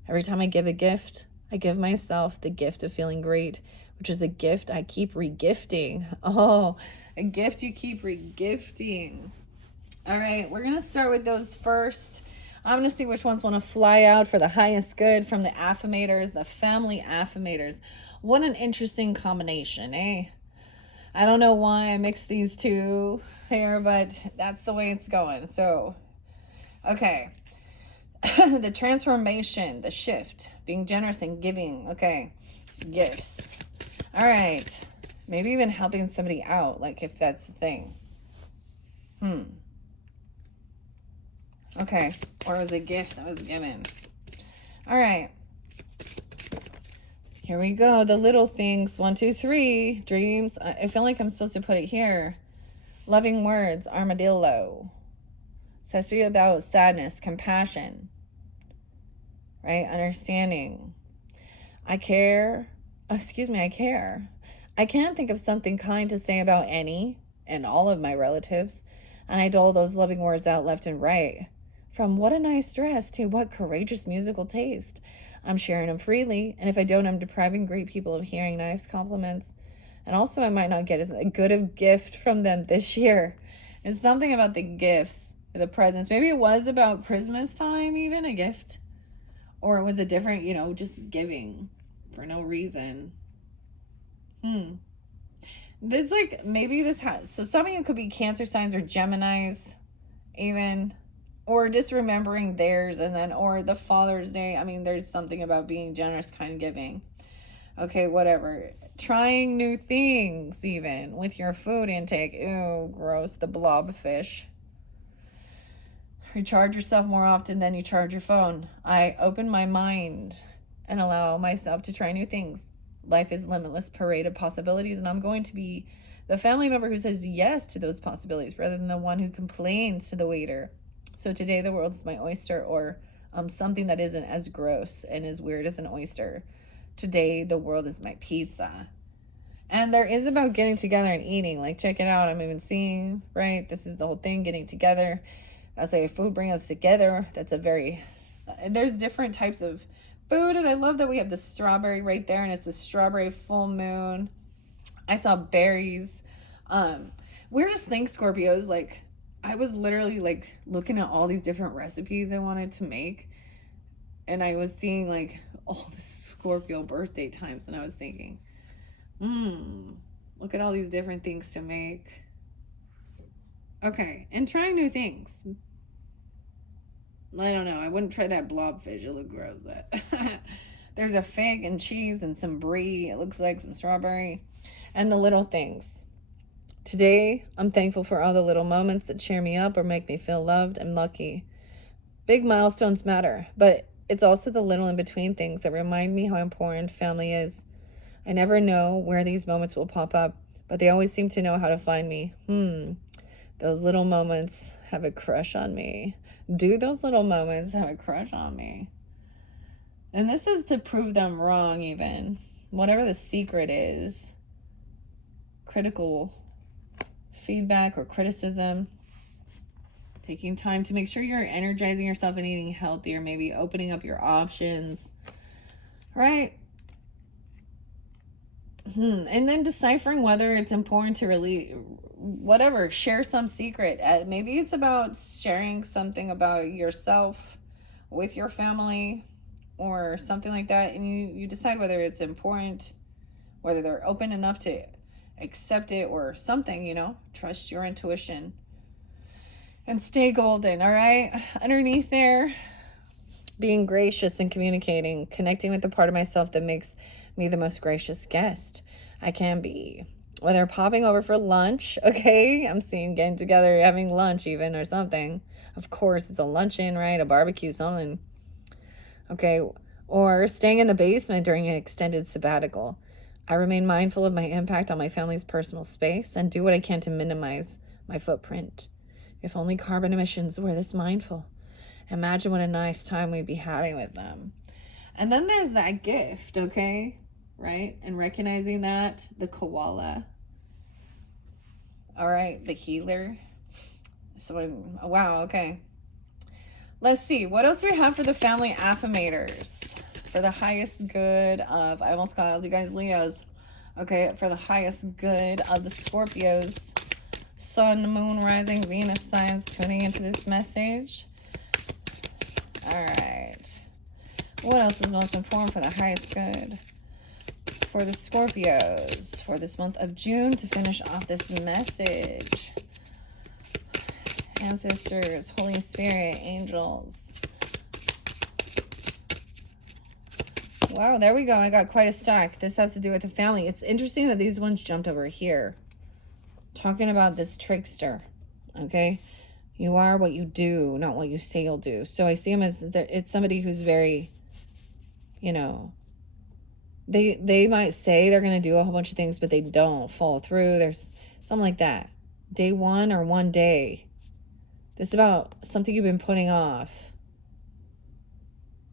Every time I give a gift, I give myself the gift of feeling great, which is a gift I keep regifting. Oh, a gift you keep regifting. All right, we're going to start with those first. I'm going to see which ones want to fly out for the highest good from the Affirmators, the family Affirmators. What an interesting combination, eh? I don't know why I mixed these two here, but that's the way it's going. So, okay. The transformation, the shift, being generous and giving. Okay, gifts. All right. Maybe even helping somebody out, like if that's the thing. Okay, or it was a gift that was given. All right. Here we go. The little things. 1, 2, 3. Dreams. I feel like I'm supposed to put it here. Loving words. Armadillo. Says to you about sadness, compassion. Right? Understanding. I care. I care. I can't think of something kind to say about any and all of my relatives. And I dole those loving words out left and right. From what a nice dress to what courageous musical taste. I'm sharing them freely, and if I don't, I'm depriving great people of hearing nice compliments. And also, I might not get as good a gift from them this year. It's something about the gifts, the presents. Maybe it was about Christmas time, even a gift. Or it was a different, just giving for no reason. There's maybe this has, so some of you could be Cancer signs or Geminis, even. Or just remembering theirs, and then, or the Father's Day. I mean, there's something about being generous, kind, giving. Okay, whatever. Trying new things, even with your food intake. Ew, gross. The blobfish. Recharge yourself more often than you charge your phone. I open my mind and allow myself to try new things. Life is limitless parade of possibilities, and I'm going to be the family member who says yes to those possibilities rather than the one who complains to the waiter. So today the world is my oyster, or something that isn't as gross and as weird as an oyster. Today the world is my pizza. And there is about getting together and eating. Like, check it out. I'm even seeing, right? This is the whole thing, getting together. I say food brings us together. That's a very, there's different types of food. And I love that we have the strawberry right there. And it's the strawberry full moon. I saw berries. Weirdest thing, Scorpios, like, I was literally like looking at all these different recipes I wanted to make. And I was seeing like all the Scorpio birthday times. And I was thinking, look at all these different things to make. Okay, and trying new things. I don't know. I wouldn't try that blobfish. It looked gross. There's a fig and cheese and some brie. It looks like some strawberry. And the little things. Today, I'm thankful for all the little moments that cheer me up or make me feel loved. I'm lucky. Big milestones matter, but it's also the little in between things that remind me how important family is. I never know where these moments will pop up, but they always seem to know how to find me. Those little moments have a crush on me. Do those little moments have a crush on me? And this is to prove them wrong, even. Whatever the secret is. Critical feedback or criticism. Taking time to make sure you're energizing yourself and eating healthy, or maybe opening up your options. Right? And then deciphering whether it's important to really, whatever, share some secret. Maybe it's about sharing something about yourself with your family or something like that. And you decide whether it's important, whether they're open enough to accept it or something, trust your intuition and stay golden. All right. Underneath there, being gracious and communicating, connecting with the part of myself that makes me the most gracious guest I can be. Whether popping over for lunch, okay? I'm seeing getting together, having lunch even or something. Of course, it's a luncheon, right? A barbecue, something. Okay. Or staying in the basement during an extended sabbatical. I remain mindful of my impact on my family's personal space and do what I can to minimize my footprint. If only carbon emissions were this mindful. Imagine what a nice time we'd be having with them. And then there's that gift, okay? Right? And recognizing that, the koala. All right, the healer. Wow, okay. Let's see. What else do we have for the family affirmators? For the highest good of, I almost called you guys Leos. Okay, for the highest good of the Scorpios. Sun, moon, rising, Venus signs tuning into this message. All right. What else is most important for the highest good for the Scorpios for this month of June to finish off this message? Ancestors, Holy Spirit, angels. Wow, there we go. I got quite a stack. This has to do with the family. It's interesting that these ones jumped over here. Talking about this trickster, okay? You are what you do, not what you say you'll do. So I see him as, it's somebody who's very, they might say they're going to do a whole bunch of things, but they don't follow through. There's something like that. Day one or one day. This is about something you've been putting off.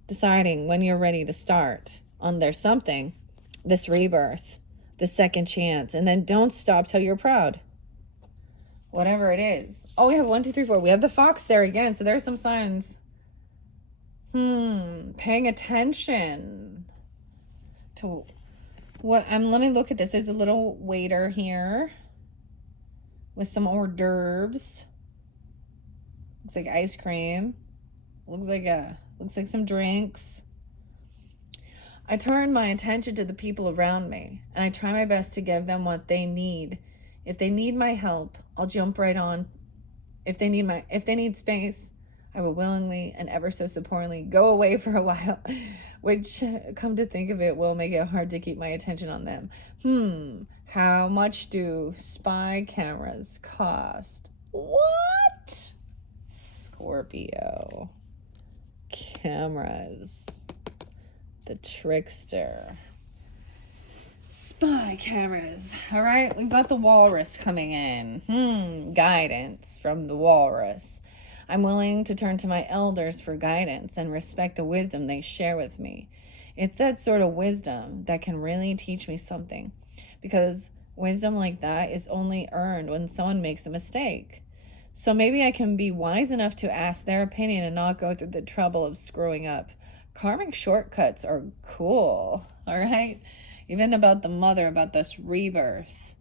Deciding when you're ready to start on their something, this rebirth, the second chance, and then don't stop till you're proud. Whatever it is. Oh, we have 1, 2, 3, 4. We have the fox there again. So there's some signs. Paying attention to what let me look at this. There's a little waiter here with some hors d'oeuvres. Looks like ice cream. Looks like some drinks. I turn my attention to the people around me, and I try my best to give them what they need. If they need my help, I'll jump right on. If they need space, I will willingly and ever so supportingly go away for a while, which, come to think of it, will make it hard to keep my attention on them. How much do spy cameras cost? What? Scorpio. Cameras. The trickster. Spy cameras. All right, we've got the walrus coming in. Guidance from the walrus. I'm willing to turn to my elders for guidance and respect the wisdom they share with me. It's that sort of wisdom that can really teach me something, because wisdom like that is only earned when someone makes a mistake. So maybe I can be wise enough to ask their opinion and not go through the trouble of screwing up. Karmic shortcuts are cool, all right? Even about the mother, about this rebirth.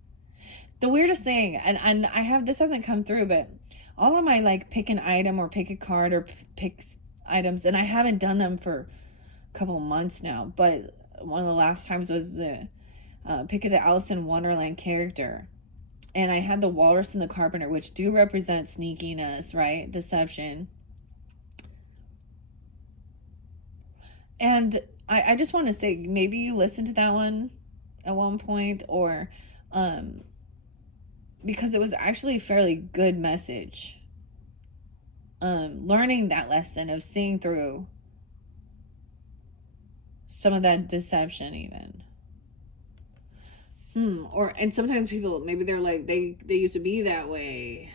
The weirdest thing, and I have, this hasn't come through, but all of my like pick an item or pick a card or pick items, and I haven't done them for a couple of months now, but one of the last times was the pick of the Alice in Wonderland character. And I had the walrus and the carpenter, which do represent sneakiness, right? Deception. And I just want to say, maybe you listened to that one at one point, or because it was actually a fairly good message. Learning that lesson of seeing through some of that deception even. And sometimes people, maybe they're like, they used to be that way.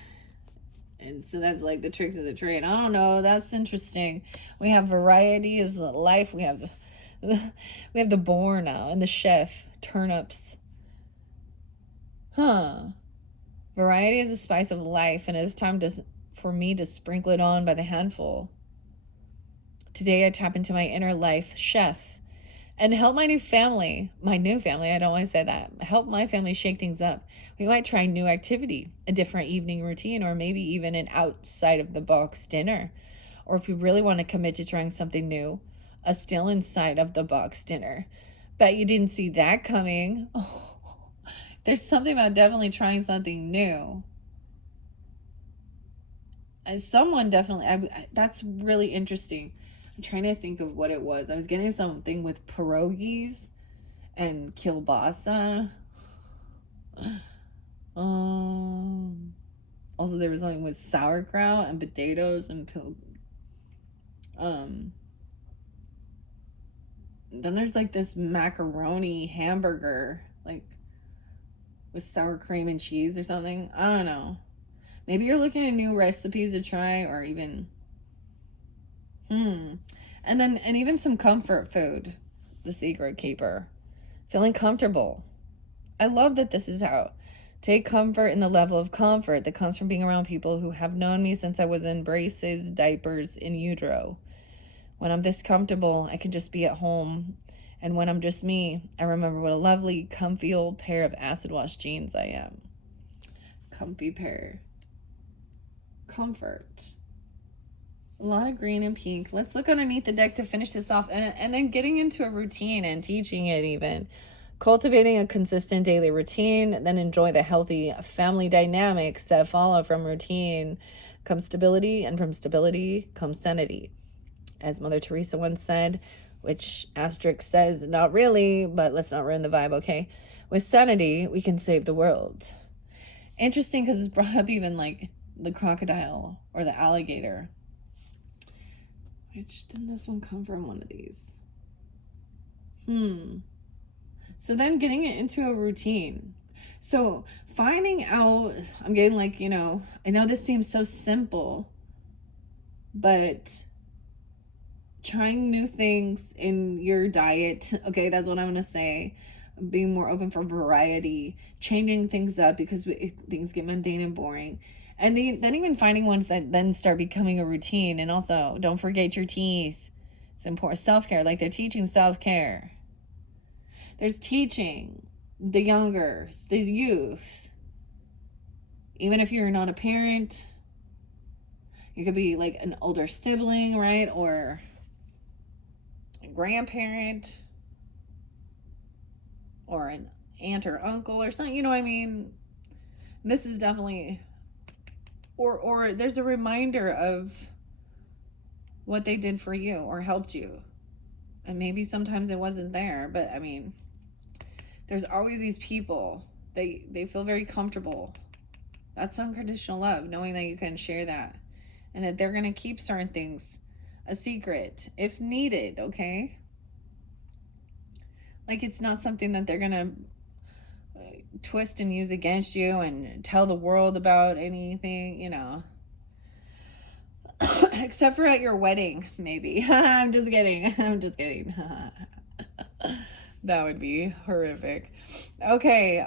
And so that's like the tricks of the trade. I don't know. That's interesting. We have variety is life. We have the boar now and the chef. Turnips. Variety is the spice of life, and it's time for me to sprinkle it on by the handful. Today I tap into my inner life chef and help my new family, I don't want to say that, help my family shake things up. We might try new activity, a different evening routine, or maybe even an outside of the box dinner. Or if we really want to commit to trying something new, a still inside of the box dinner. Bet you didn't see that coming. Oh, there's something about definitely trying something new. And someone definitely, that's really interesting. I'm trying to think of what it was. I was getting something with pierogies and kielbasa. Also there was something with sauerkraut and potatoes and then there's like this macaroni hamburger, like with sour cream and cheese or something. I don't know. Maybe you're looking at new recipes to try, or even and even some comfort food. The secret keeper. Feeling comfortable. I love that this is how. Take comfort in the level of comfort that comes from being around people who have known me since I was in braces, diapers, in utero. When I'm this comfortable, I can just be at home. And when I'm just me, I remember what a lovely, comfy old pair of acid wash jeans I am. Comfy pair. Comfort. A lot of green and pink. Let's look underneath the deck to finish this off. And then getting into a routine and teaching it even. Cultivating a consistent daily routine, then enjoy the healthy family dynamics that follow from routine. Comes stability, and from stability comes sanity. As Mother Teresa once said, which asterisk says, not really, but let's not ruin the vibe, okay? With sanity, we can save the world. Interesting, because it's brought up even like the crocodile or the alligator. Which, didn't this one come from one of these? So then getting it into a routine. So finding out, I'm getting like, I know this seems so simple, but trying new things in your diet. Okay, that's what I'm going to say. Being more open for variety, changing things up because things get mundane and boring. And then even finding ones that then start becoming a routine. And also, don't forget your teeth. It's important. Self-care, like they're teaching self-care. There's teaching the younger, the youth. Even if you're not a parent, you could be like an older sibling, right? Or a grandparent. Or an aunt or uncle or something. You know what I mean? This is definitely... Or there's a reminder of what they did for you or helped you. And maybe sometimes it wasn't there, but I mean, there's always these people. They feel very comfortable. That's unconditional love, knowing that you can share that and that they're going to keep certain things a secret if needed, okay? Like, it's not something that they're going to twist and use against you and tell the world about anything, you know. Except for at your wedding, maybe. I'm just kidding. I'm just kidding. That would be horrific. Okay,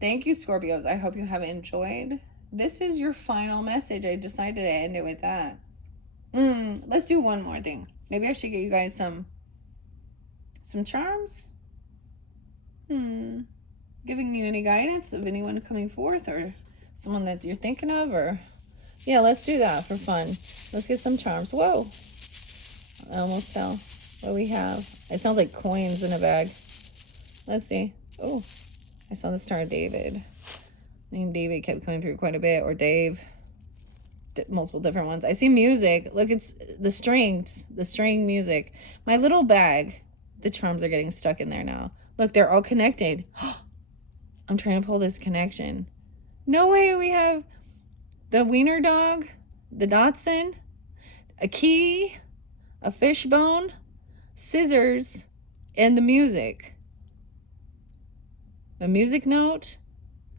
thank you, Scorpios. I hope you have enjoyed. This is your final message. I decided to end it with that. Let's do one more thing. Maybe I should get you guys some charms. Giving you any guidance of anyone coming forth or someone that you're thinking of, or yeah, let's do that for fun. Let's get some charms. Whoa, I almost fell. What do we have? It sounds like coins in a bag. Let's see. Oh, I saw the Star of David. Name David kept coming through quite a bit, or Dave. Multiple different ones. I see music. Look, it's the strings, the string music. My little bag. The charms are getting stuck in there now. Look, they're all connected. I'm trying to pull this connection. No way. We have the wiener dog, the Dachshund, a key, a fishbone, scissors, and the music. A music note,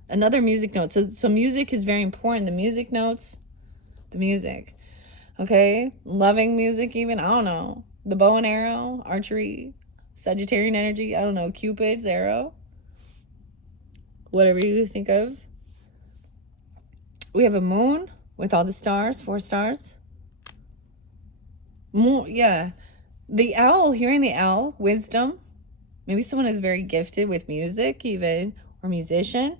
another music note. So music is very important. The music notes, the music. Okay? Loving music even. I don't know. The bow and arrow, archery, Sagittarian energy. I don't know. Cupid's arrow. Whatever you think of. We have a moon with all the stars, 4 stars. Moon, yeah. The owl, hearing the owl, wisdom. Maybe someone is very gifted with music even, or musician.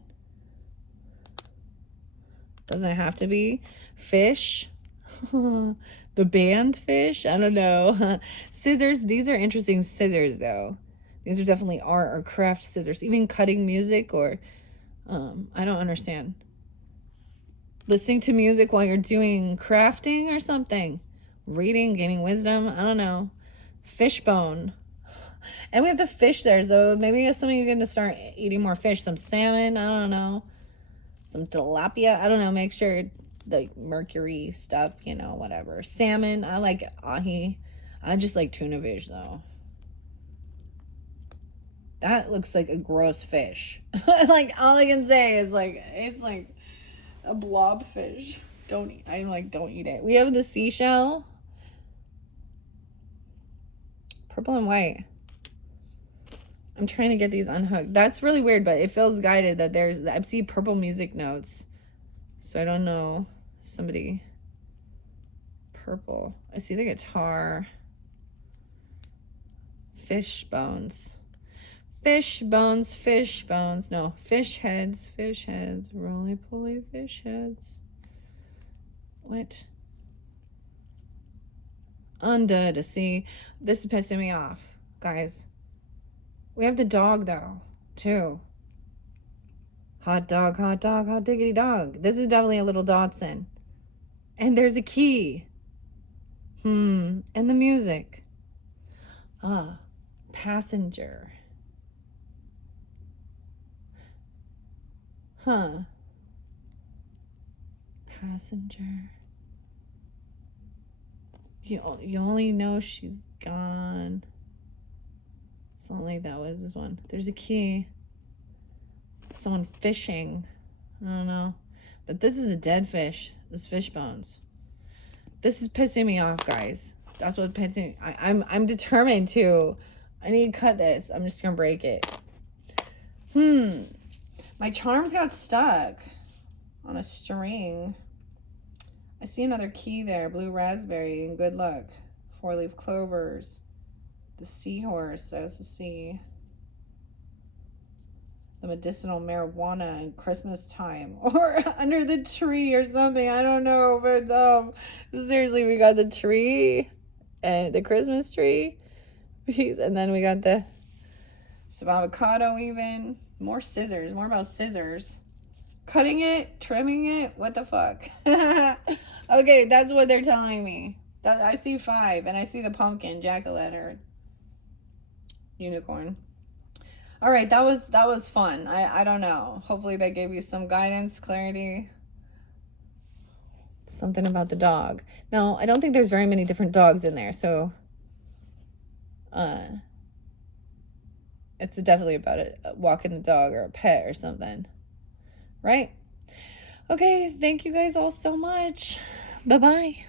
Doesn't have to be. Fish. The band fish. I don't know. Scissors. These are interesting scissors though. These are definitely art or craft scissors. Even cutting music or I don't understand. Listening to music while you're doing crafting or something. Reading, gaining wisdom. I don't know. Fishbone. And we have the fish there. So maybe some of you are going to start eating more fish. Some salmon. I don't know. Some tilapia. I don't know. Make sure the mercury stuff, you know, whatever. Salmon. I like ahi. I just like tuna fish though. That looks like a gross fish. Like all I can say is like it's like a blob fish. Don't eat. Don't eat it. We have the seashell. Purple and white. I'm trying to get these unhooked. That's really weird, but it feels guided that I see purple music notes. So I don't know. Somebody. Purple. I see the guitar. Fish bones. Fish bones, fish bones. No, fish heads, roly-poly fish heads. What? Under the sea. This is pissing me off, guys. We have the dog, though, too. Hot dog, hot dog, hot diggity dog. This is definitely a little Dachshund. And there's a key. And the music. Passenger. Passenger. You only know she's gone. Something like that. What is this one? There's a key. Someone fishing. I don't know. But this is a dead fish. This fish bones. This is pissing me off, guys. That's what pissing. I'm determined to. I need to cut this. I'm just gonna break it. My charms got stuck on a string. I see another key there. Blue raspberry and good luck. 4-leaf clovers. The seahorse. I also see the medicinal marijuana in Christmas time. Or under the tree or something. I don't know. But seriously, we got the tree and the Christmas tree. And then we got some avocado even. More scissors. More about scissors. Cutting it, trimming it. What the fuck? Okay, that's what they're telling me. I see 5, and I see the pumpkin, jack-o'-lantern, unicorn. All right, that was fun. I don't know. Hopefully that gave you some guidance, clarity. Something about the dog. Now, I don't think there's very many different dogs in there, so it's definitely about walking the dog or a pet or something, right? Okay, thank you guys all so much. Bye-bye.